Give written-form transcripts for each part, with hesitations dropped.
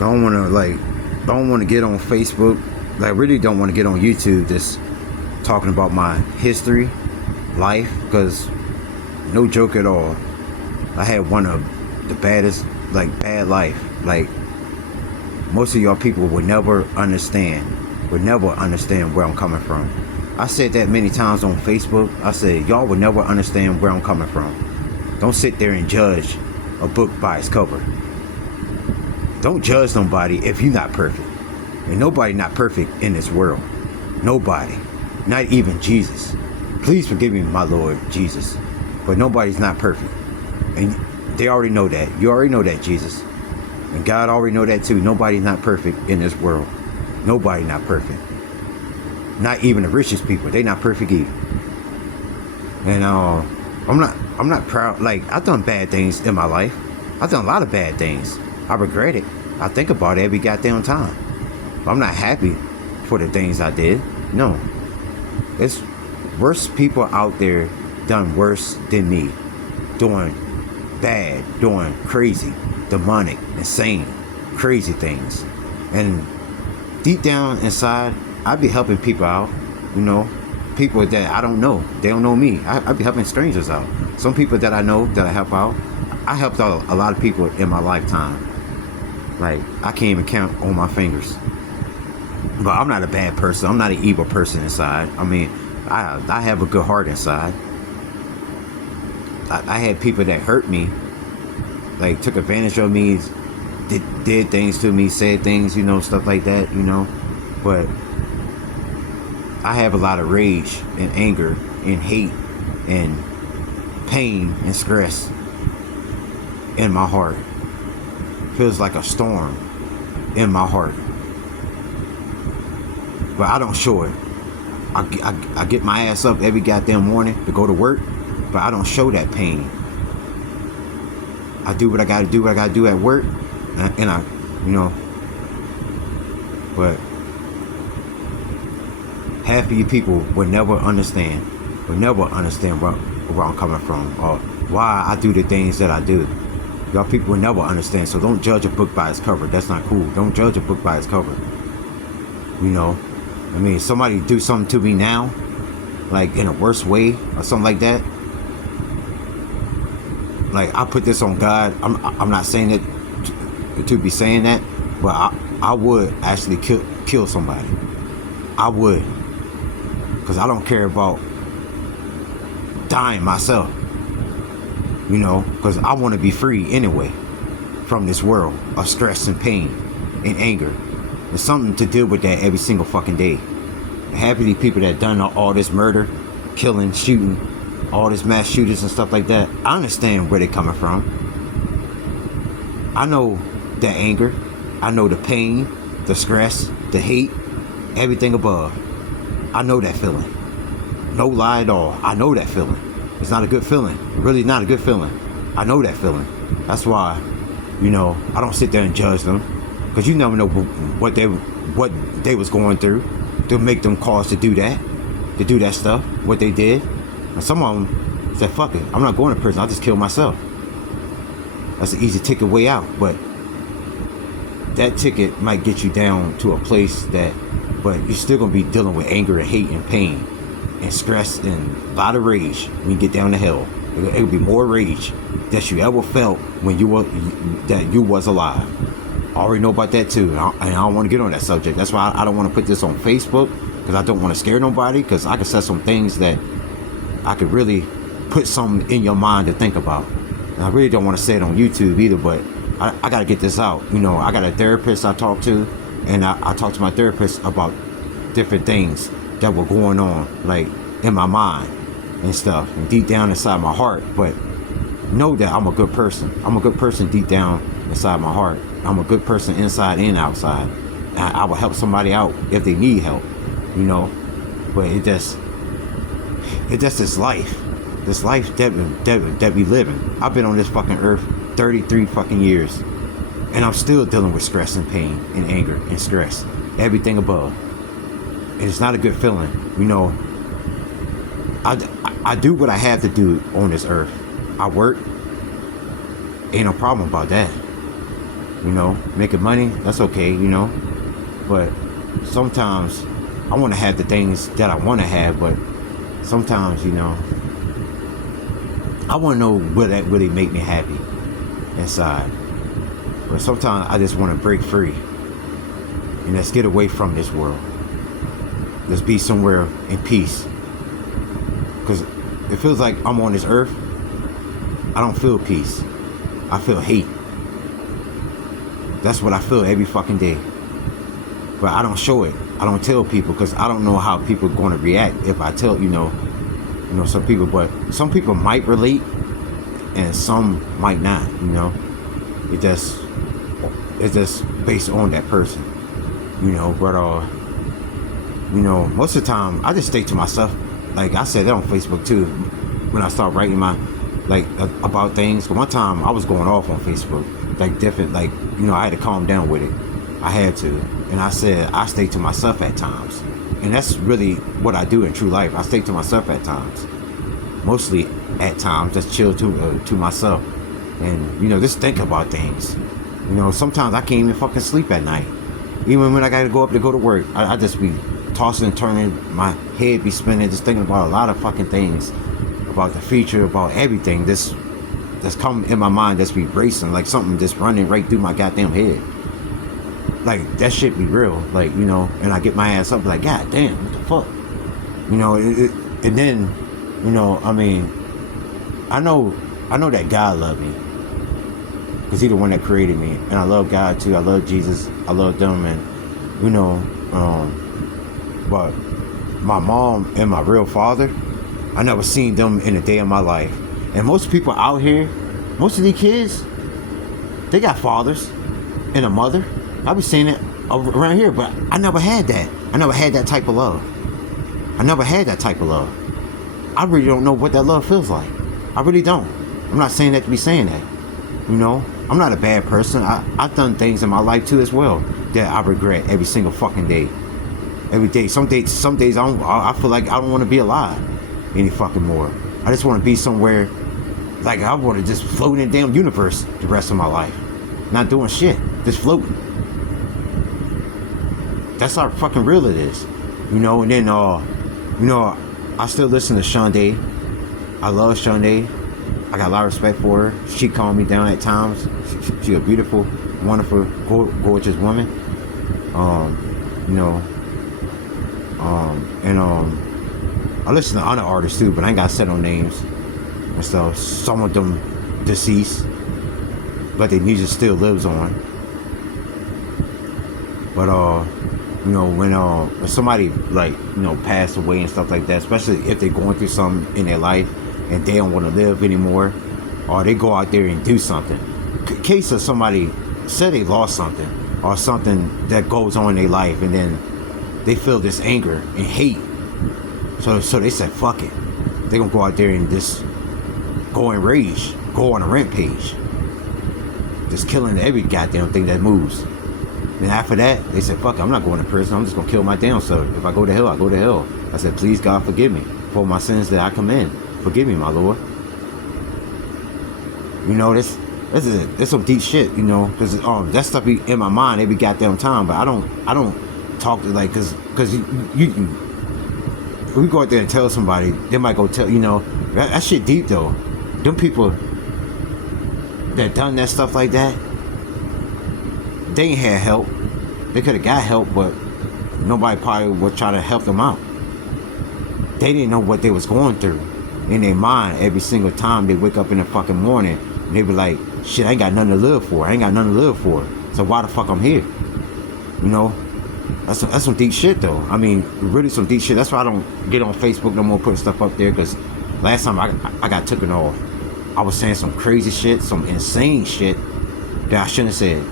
Don't want to don't want to get on Facebook. Like, really don't want to get on YouTube just talking about my history, life, because no joke at all. I had one of the baddest, bad life. Like, most of y'all people would never understand where I'm coming from. I said that many times on Facebook. I said, y'all would never understand where I'm coming from. Don't sit there and judge a book by its cover. Don't judge nobody if you're not perfect. And nobody not perfect in this world. Nobody. Not even Jesus. Please forgive me, my Lord Jesus. But nobody's not perfect. And they already know that. You already know that, Jesus. And God already know that too. Nobody's not perfect in this world. Nobody not perfect. Not even the richest people. They not perfect either. And I'm not proud. Like, I've done bad things in my life. I've done a lot of bad things. I regret it. I think about it every goddamn time. But I'm not happy for the things I did. No. It's worse people out there done worse than me. Doing bad, doing crazy, demonic, insane, crazy things. And deep down inside, I be helping people out, you know, people that I don't know. They don't know me. I be helping strangers out. Some people that I know that I help out. I helped out a lot of people in my lifetime. Like, I can't even count on my fingers. But I'm not a bad person. I'm not an evil person inside. I mean, I have a good heart inside. I had people that hurt me, like took advantage of me, did things to me, said things, you know, stuff like that, you know. But I have a lot of rage and anger and hate and pain and stress in my heart. Feels like a storm in my heart. But I don't show it. I get my ass up every goddamn morning to go to work, but I don't show that pain. I do what I gotta do at work, and I, you know, but half of you people will never understand where I'm coming from, or why I do the things that I do. Y'all people will never understand, so don't judge a book by its cover. That's not cool. Don't judge a book by its cover. You know, I mean, if somebody do something to me now, like in a worse way or something like that, like, I put this on God. I'm not saying it to be saying that, but I would actually kill somebody. I would, because I don't care about dying myself. You know, because I want to be free anyway from this world of stress and pain and anger. There's something to deal with that every single fucking day. Half of these people that done all this murder, killing, shooting, all this mass shooters and stuff like that, I understand where they're coming from. I know the anger. I know the pain, the stress, the hate, everything above. I know that feeling. No lie at all. I know that feeling. It's not a good feeling. Really not a good feeling. I know that feeling. That's why, you know, I don't sit there and judge them, because you never know what they was going through to make them cause to do that stuff, what they did. And some of them said, fuck it, I'm not going to prison, I'll just kill myself. That's an easy ticket way out, but that ticket might get you down to a place but you're still going to be dealing with anger and hate and pain and stress and a lot of rage when you get down to hell. It'll be more rage that you ever felt when you was alive. I already know about that too, and I don't want to get on that subject. That's why I don't want to put this on Facebook, because I don't want to scare nobody, because I can say some things that I could really put something in your mind to think about. And I really don't want to say it on YouTube either, but I got to get this out. You know, I got a therapist I talk to, and I talk to my therapist about different things that were going on, like in my mind and stuff, and deep down inside my heart. But know that I'm a good person. I'm a good person deep down inside my heart. I'm a good person inside and outside. And I will help somebody out if they need help, you know. But it just this life that we living. I've been on this fucking earth 33 fucking years, and I'm still dealing with stress and pain and anger and stress, everything above. And it's not a good feeling, you know. I do what I have to do on this earth. I work. Ain't no problem about that. You know, making money, that's okay, you know. But sometimes I want to have the things that I want to have, but sometimes, you know, I want to know will that really make me happy inside. But sometimes I just want to break free and let's get away from this world. Let's be somewhere in peace. Because it feels like I'm on this earth. I don't feel peace. I feel hate. That's what I feel every fucking day. But I don't show it. I don't tell people because I don't know how people are going to react if I tell, you know, some people. But some people might relate and some might not, you know. It's just based on that person, you know. But, you know, most of the time I just stay to myself. Like I said that on Facebook too when I start writing my, like, about things. But one time I was going off on Facebook. Like different, like, you know, I had to calm down with it. I had to. And I said I stay to myself at times. And that's really what I do in true life. I stay to myself at times. Mostly at times, just chill to myself. And, you know, just think about things. You know, sometimes I can't even fucking sleep at night. Even when I gotta go to work, I just be tossing and turning, my head be spinning, just thinking about a lot of fucking things. About the future, about everything. That's come in my mind, that's be racing, like something just running right through my goddamn head. Like, that shit be real, like, you know, and I get my ass up like, god damn, what the fuck? You know, and then, you know, I mean, I know that God loved me. Because He's the one that created me. And I love God too, I love Jesus, I love them, and, you know, but my mom and my real father, I never seen them in a day of my life. And most people out here, most of these kids, they got fathers and a mother. I be seeing it around here, but I never had that. I never had that type of love. I never had that type of love. I really don't know what that love feels like. I really don't. I'm not saying that to be saying that. You know, I'm not a bad person. I've done things in my life too as well that I regret every single fucking day. Every day. Some days I feel like I don't want to be alive any fucking more. I just want to be somewhere. Like, I want to just float in the damn universe the rest of my life. Not doing shit. Just floating. That's how fucking real it is. You know, and then, you know, I still listen to Shonda. I love Shonda. I got a lot of respect for her. She calmed me down at times. She a beautiful, wonderful, gorgeous woman. You know, and I listen to other artists too, but I ain't got to set on names. And stuff. Some of them deceased, but their music still lives on. But you know, when somebody, like, you know, pass away and stuff like that, especially if they're going through something in their life and they don't want to live anymore, or they go out there and do something. Case of somebody said they lost something or something that goes on in their life, and then they feel this anger and hate. So they said, fuck it. They're gonna go out there and just go in rage, go on a rampage, just killing every goddamn thing that moves. And after that, they said, fuck it, I'm not going to prison, I'm just gonna kill my damn self. If I go to hell, I go to hell. I said, please God forgive me for my sins that I commit. Forgive me, my Lord. You know, this is some deep shit, you know, because that stuff be in my mind every goddamn time, but I don't talk to, like, because you we go out there and tell somebody, they might go tell, you know, that shit deep though. Them people that done that stuff like that, they ain't had help. They could have got help, but nobody probably would try to help them out. They didn't know what they was going through in their mind every single time they wake up in the fucking morning. And they be like, shit, I ain't got nothing to live for. I ain't got nothing to live for. So why the fuck I'm here? You know? That's some deep shit though. I mean, really some deep shit. That's why I don't get on Facebook no more putting stuff up there, because last time I got taken off, I was saying some crazy shit, some insane shit that I shouldn't have said.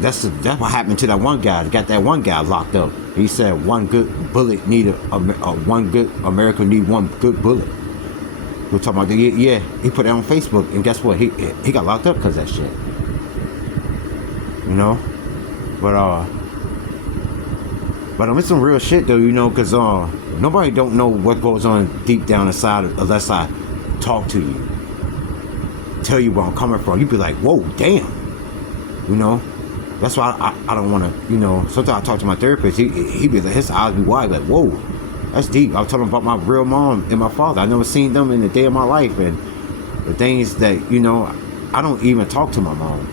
That's what happened to that one guy. Got that one guy locked up. He said one good bullet need one good America need one good bullet. We're talking about yeah. He put that on Facebook, and guess what? He got locked up because of that shit. You know, but it's some real shit though. You know, because nobody don't know what goes on deep down inside unless I talk to you. tell you where I'm coming from, you be like, whoa, damn. You know? That's why I don't want to, you know, sometimes I talk to my therapist, he be like, his eyes be wide, like, whoa, that's deep. I was telling him about my real mom and my father. I never seen them in the day of my life, and the things that, you know, I don't even talk to my mom.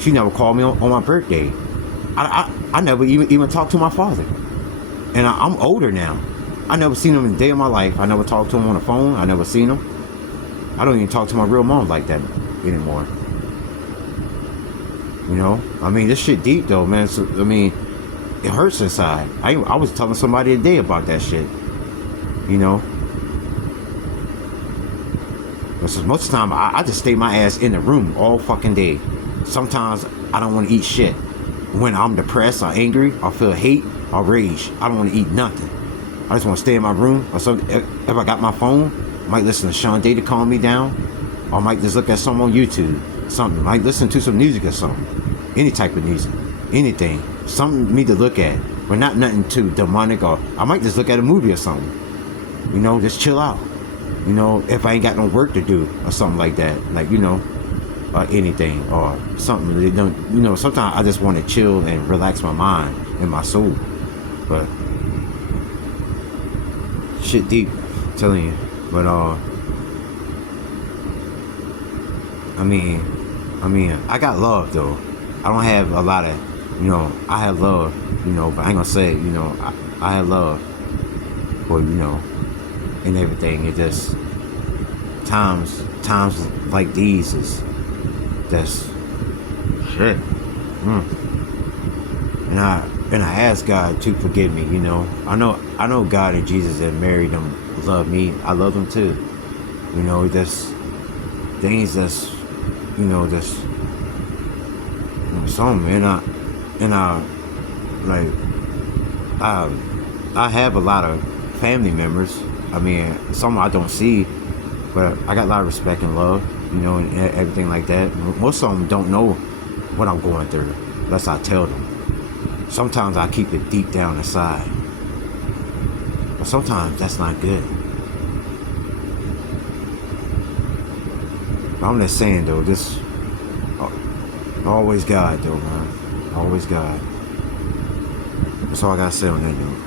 She never called me on my birthday. I never even talked to my father. And I'm older now. I never seen him in the day of my life. I never talked to him on the phone. I never seen him. I don't even talk to my real mom like that anymore. You know, I mean, this shit deep though, man. So, I mean, it hurts inside. I was telling somebody today about that shit. You know, because most of the time I just stay my ass in the room all fucking day. Sometimes I don't want to eat shit. When I'm depressed or angry or feel hate or rage, I don't want to eat nothing. I just want to stay in my room or something. If I got my phone, I might listen to Sean Day to calm me down, or I might just look at something on YouTube. Something, might listen to some music or something, any type of music, anything, something me to look at, but not nothing too demonic. Or I might just look at a movie or something, you know, just chill out, you know, if I ain't got no work to do or something like that, like, you know, or anything or something. You know, sometimes I just want to chill and relax my mind and my soul, but shit deep, I'm telling you. But I mean, I got love though. I don't have a lot of, you know, I have love, you know, but I ain't gonna say, you know, I have love for, you know, and everything. It just times like these is that's shit. And I ask God to forgive me, you know. I know God and Jesus and Mary them love me. I love them too. You know, that's things that's, you know, that's, you know, something. And I have a lot of family members. I mean, some I don't see, but I got a lot of respect and love, you know, and everything like that. Most of them don't know what I'm going through unless I tell them. Sometimes I keep it deep down inside, but sometimes that's not good. I'm just saying though, this always God though, man. Always God. That's all I gotta say on that note.